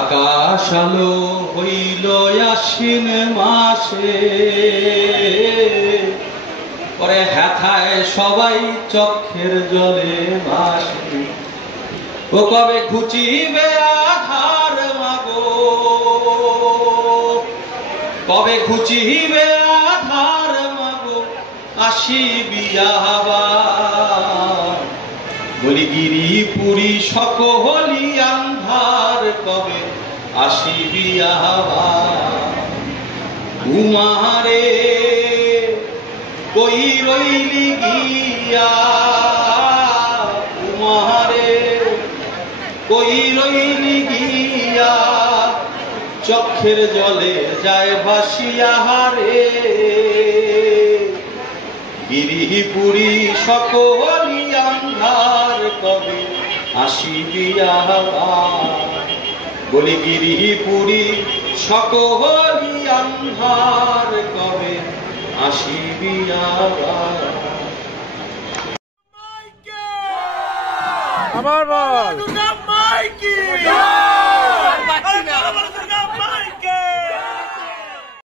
আকাশ আলো হইল আশ্বিন মাসে, পরে হ্যাথায় সবাই চক্ষের জলে ভাসে। ও কবে ঘুচিবে আধার মাগো, কবে ঘুচিবে আধার মাগো, আসিবি আবার। বলি গিরিপুরী সকলি আন্ধার, কবে আসিবি আবার। উমারে কই রইলি গিয়া, উমারে কই রইলি গিয়া, চক্ষের জলে যায় ভাসিয়া রে। গিরিপুরী সকলি আন্ধার, কবে আসিবি আবার। বলি গিরিপুরী সকলি আন্ধার, কবে আসিবি আবার। আবার বল।